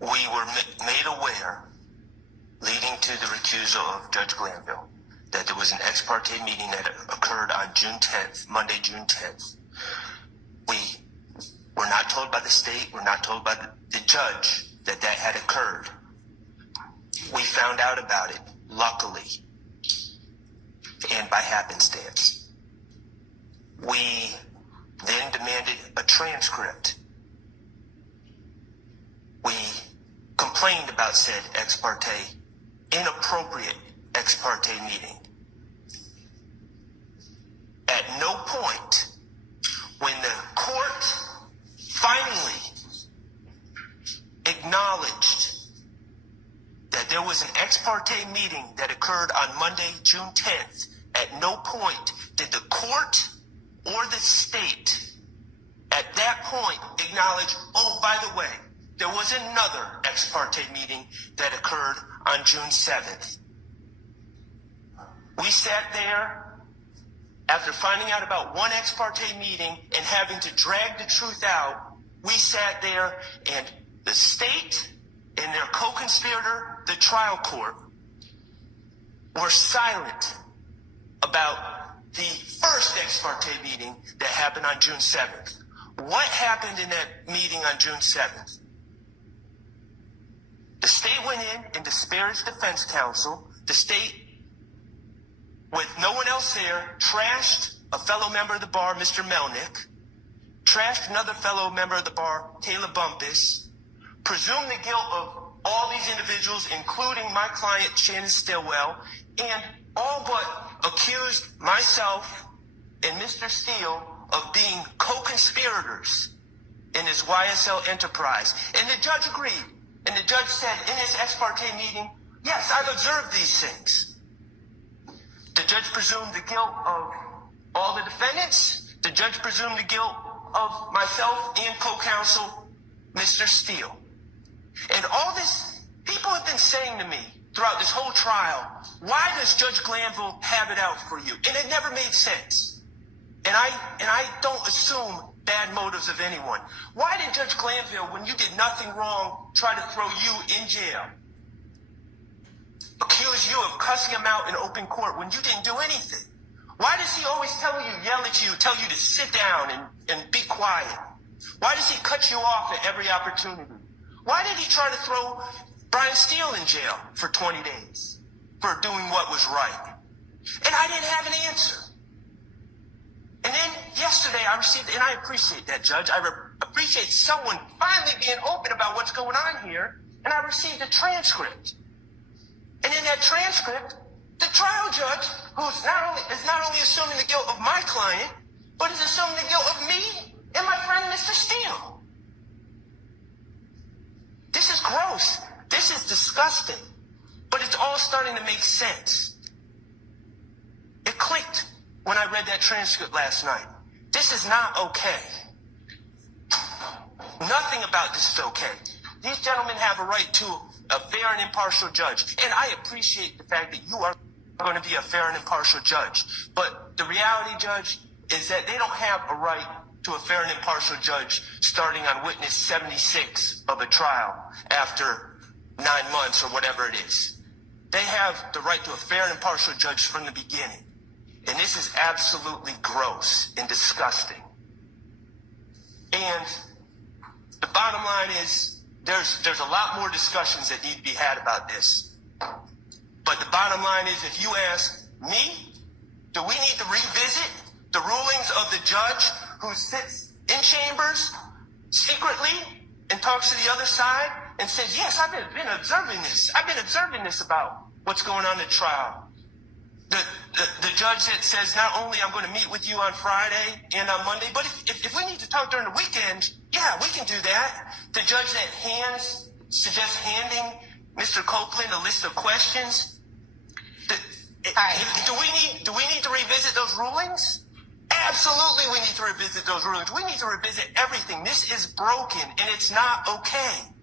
we were made aware, leading to the recusal of Judge Glanville, that there was an ex parte meeting that occurred on June 10th, Monday, June 10th. We were not told by the state, we're not told by the judge that that had occurred. We found out about it, luckily, and by happenstance. We then demanded a transcript. We complained about said ex parte, inappropriate ex parte meeting. At no point, when the court finally acknowledged that there was an ex parte meeting that occurred on Monday, June 10th, at no point did the court or the state at that point acknowledge, oh, by the way, there was another ex parte meeting that occurred on June 7th. We sat there after finding out about one ex parte meeting and having to drag the truth out. We sat there and the state and their co-conspirator, the trial court, were silent about the first ex parte meeting that happened on June 7th. What happened in that meeting on June 7th? The state went in and disparaged defense counsel. The state, with no one else there, trashed a fellow member of the bar, Mr. Melnick, trashed another fellow member of the bar, Caleb Bumpus, presumed the guilt of all these individuals, including my client, Shannon Stillwell, and all but accused myself and Mr. Steele of being co-conspirators in this YSL enterprise. And the judge agreed. And the judge said in his ex parte meeting, yes, I've observed these things. The judge presumed the guilt of all the defendants. The judge presumed the guilt of myself and co-counsel, Mr. Steele. And all this, people have been saying to me throughout this whole trial, why does Judge Glanville have it out for you? And it never made sense. And I don't assume bad motives of anyone. Why did Judge Glanville, when you did nothing wrong, try to throw you in jail? Accuse you of cussing him out in open court when you didn't do anything? Why does he always tell you, yell at you, tell you to sit down and be quiet? Why does he cut you off at every opportunity? Why did he try to throw Brian Steele in jail for 20 days for doing what was right? And I didn't have an answer. And then yesterday I received, and I appreciate that, Judge. I appreciate someone finally being open about what's going on here. And I received a transcript. And in that transcript, the trial judge, who's not only assuming the guilt of my client, but is assuming the guilt of me and my friend, Mr. Steele. This is gross. This is disgusting. But it's all starting to make sense. It clicked when I read that transcript last night. This is not okay. Nothing about this is okay. These gentlemen have a right to a fair and impartial judge. And I appreciate the fact that you are going to be a fair and impartial judge. But the reality, Judge, is that they don't have a right to a fair and impartial judge starting on witness 76 of a trial after 9 months or whatever it is. They have the right to a fair and impartial judge from the beginning. And this is absolutely gross and disgusting. And the bottom line is there's a lot more discussions that need to be had about this. But the bottom line is, if you ask me, do we need to revisit the rulings of the judge who sits in chambers secretly and talks to the other side and says, yes, I've been observing this. I've been observing this about what's going on in trial. The judge that says, not only I'm going to meet with you on Friday and on Monday, but if we need to talk during the weekend, yeah, we can do that. The judge that suggests handing Mr. Copeland a list of questions. Do we need to revisit those rulings? Absolutely, we need to revisit those rulings. We need to revisit everything. This is broken, and it's not okay.